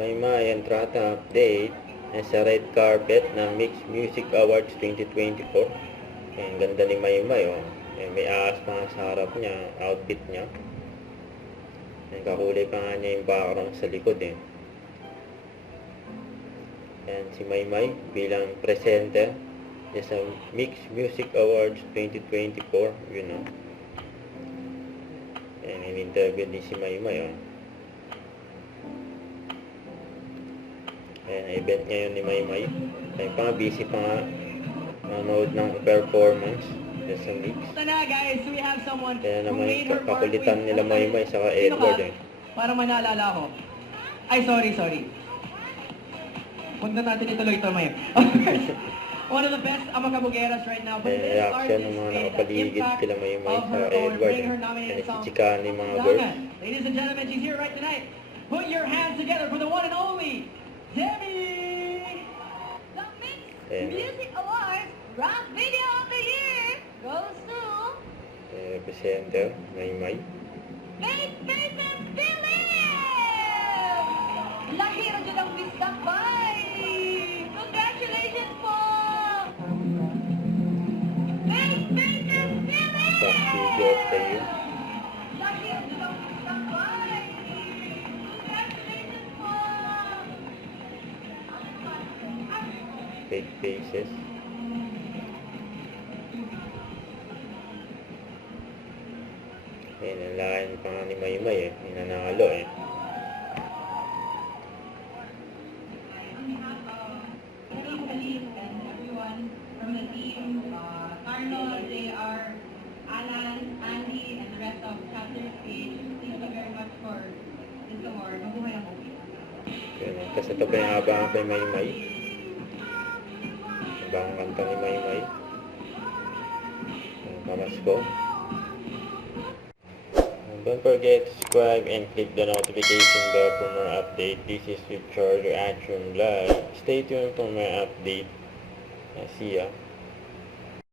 Maymay entrata update sa red carpet ng Mixed Music Awards 2024. Ang ganda ni Maymay, oh. May ahas pa nga sa harap niya, outfit niya. Kakulay pa nga niya yung background sa likod, eh. Yan si Maymay bilang presenter sa Mixed Music Awards 2024, you know. Yan, in-interview din si Maymay, oh. Ayan, event ngayon ni Maymay. Ay pa nga, busy pa nga manood ng performance sa Mix. Guys, we have someone Kaya naman kakulitan nila Maymay saka Edward, eh. Para manaalala ko. Ay, sorry. Huwag na natin ituloy ito, May. One of the best Amagabugeras right now. But this Reaction artist ng mga made an nakapaligid impact kila Maymay of sa her own, Edward, bringing eh. her nominated Yan si song, Chika ni mga girls. Dagat. Ladies and gentlemen, she's here right tonight. Put your hands together for the one and only Debbie! The Mixed Ayan. Music Awards Rock Video of the Year goes to Presenter, Maymay. Faith and Philip! Lahiro dyan ang bistakbay! Congratulations po! Faith and Philip! Top video of the year. Lahiro dyan ang bistakbay! Congratulations po! Fake faces. Ayan, ang laking pa nga ni Maymay, eh. Ninanalo, eh. Philip and everyone from the team, Carlo, JR, Alan, Andy, and the rest of Chapter Stage. Thank you very much for this award. Mabuhay ang movie. Ayan, tapos ito pa yung abangan kay Maymay. Ibang kanta ni Maymay. Ang pamasko. Don't forget to subscribe and click the notification bell for more update. This is with Charger Action Vlog. Stay tuned for more update. See ya.